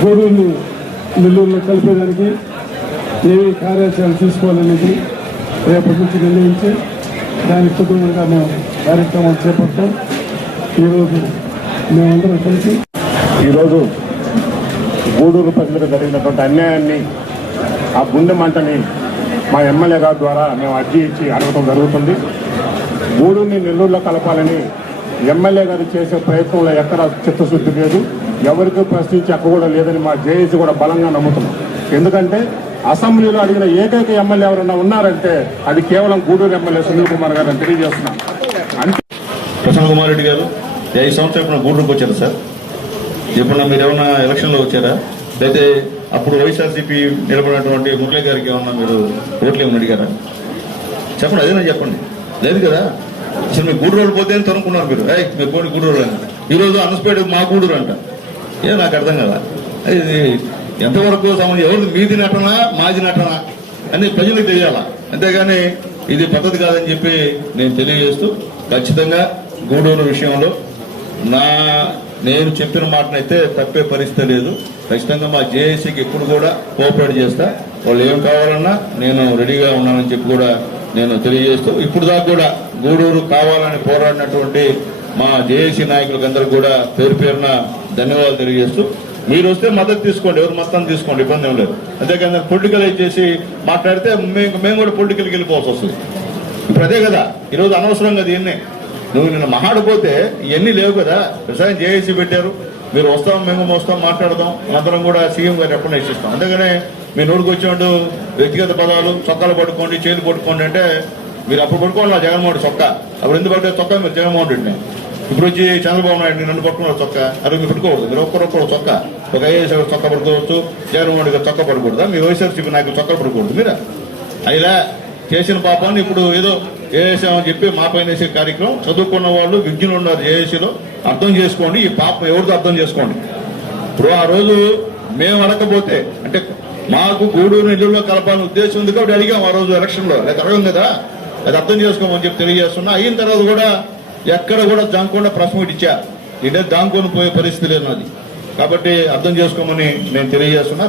గూడూరుని నెల్లూరులో కలిపేదానికి ఏవి కార్యాచరణ తీసుకోవాలనేది రేపటి నుంచి నిర్ణయించి దానికి కుటుంబంగా మేము కార్యక్రమం చేపట్టాం ఈరోజు మేమందరం కలిసి ఈరోజు గూడూరు ప్రజలకు జరిగినటువంటి అన్యాయాన్ని ఆ గుండె మంటని మా ఎమ్మెల్యే గారి ద్వారా మేము అర్జీ ఇచ్చి అడగటం జరుగుతుంది. గూడూరుని నెల్లూరులో కలపాలని ఎమ్మెల్యే గారు చేసే ప్రయత్నంలో ఎక్కడ చిత్తశుద్ధి లేదు. ఎవరికి ప్రశ్నించే హక్కు కూడా లేదని మా జేఏసీ కూడా బలంగా నమ్ముతున్నాం. ఎందుకంటే అసెంబ్లీలో అడిగిన ఏకైక ఎమ్మెల్యే ఎవరైనా ఉన్నారంటే అది కేవలం గూడూరు ఎమ్మెల్యే సునీల్ కుమార్ గారు అని తెలియజేస్తున్నాం. అంటే ప్రసన్న కుమార్ రెడ్డి గారు ఐదు సంవత్సరాలు ఇప్పుడు గూడూరుకు వచ్చారు సార్? ఎప్పుడన్నా మీరు ఏమన్నా ఎలక్షన్లో వచ్చారా? అయితే అప్పుడు వైఎస్ఆర్సీపీ నిలబడినటువంటి మురళీ గారికి ఏమన్నా మీరు ఓట్లు ఏమని అడిగారా? చెప్పండి అదేనా చెప్పండి. లేదు కదా? అసలు మీ గూడూరు పోతే అని తనుకున్నారు మీరు? ఏయ్ మీరు పోనీ గూడూరు అని ఈరోజు అనస్పేట మా గూడూరు అంట. ఏ నాకు అర్థం కదా ఇది ఎంతవరకు సమయం ఎవరిది మీది నటన మాది నటన అని ప్రజలకు తెలియాలా. అంతేగాని ఇది పద్ధతి కాదని చెప్పి నేను తెలియజేస్తూ ఖచ్చితంగా గూడూరు విషయంలో నా నేను చెప్పిన మాటనైతే తప్పే పరిస్థితి లేదు. ఖచ్చితంగా మా జేఏసీకి ఎప్పుడు కూడా కోఆపరేట్ చేస్తా. వాళ్ళు ఏం కావాలన్నా నేను రెడీగా ఉన్నానని చెప్పి కూడా నేను తెలియజేస్తూ ఇప్పుడు దాకా కూడా గూడూరు కావాలని పోరాడినటువంటి మా జేఏసీ నాయకులకు అందరూ కూడా పేరు పేరున ధన్యవాదాలు తెలియజేస్తూ మీరు వస్తే మద్దతు తీసుకోండి ఎవరు మొత్తం తీసుకోండి ఇబ్బంది ఏం లేదు. అంతేకాదు పొలిటికల్ చేసి మాట్లాడితే మేము మేము కూడా పొలిటికల్కి వెళ్ళిపోవాల్సి వస్తుంది. ఇప్పుడు అదే కదా ఈరోజు అనవసరంగా దీన్ని. నువ్వు నిన్న మహాడిపోతే ఇవన్నీ లేవు కదా వ్యవసాయం జేఏసీ పెట్టారు. మీరు వస్తాం మేము వస్తాం మాట్లాడదాం అందరం కూడా సీఎం గారు ఎప్పుడు ఇచ్చిస్తాం అందుకనే మీ నోటికి వచ్చినట్టు వ్యక్తిగత పదాలు చొక్కాలు పట్టుకోండి చేతులు పట్టుకోండి అంటే మీరు అప్పుడు పట్టుకోవాలి జగన్మోహన్ రెడ్డి చొక్క. అప్పుడు ఎందుకు పట్టే చొక్క మీరు జగన్మోహన్ రెడ్డిని. ఇప్పుడు వచ్చి చంద్రబాబు నాయుడు నన్ను పట్టుకున్నారు చొక్క. అది మీరు పెట్టుకోవద్దు మీరు ఒక్కరొక్కరు చొక్క. ఒక ఐఏఎస్ చొక్క పడుకోవచ్చు జగన్మోహన్ రెడ్డి గారు చొక్క పడకూడదా మీ వైఎస్ఆర్సీపీ నాయకులు చొక్క పడకూడదు మీరా? అయిలా చేసిన పాపాన్ని ఇప్పుడు ఏదో చేసామని చెప్పి మా పైన వేసే కార్యక్రమం చదువుకున్న వాళ్ళు విద్యలు ఉన్నారు ఏఎస్సీలో అర్థం చేసుకోండి. ఈ పాపం ఎవరితో అర్థం చేసుకోండి. ఇప్పుడు ఆ రోజు మేము అడగకపోతే అంటే మాకు గూడూరు నెల్లూరులో కలపాలని ఉద్దేశం ఉంది కాబట్టి అడిగాం ఆ రోజు ఎలక్షన్లో. లో అడగం కదా? అది అర్థం చేసుకోమని చెప్పి తెలియజేస్తున్నా. అయిన తర్వాత కూడా ఎక్కడ కూడా దానికుండా ప్రెస్ మీట్ ఇచ్చా. ఇదే దానికొని పోయే పరిస్థితి లేదు నాది. కాబట్టి అర్థం చేసుకోమని నేను తెలియజేస్తున్నా.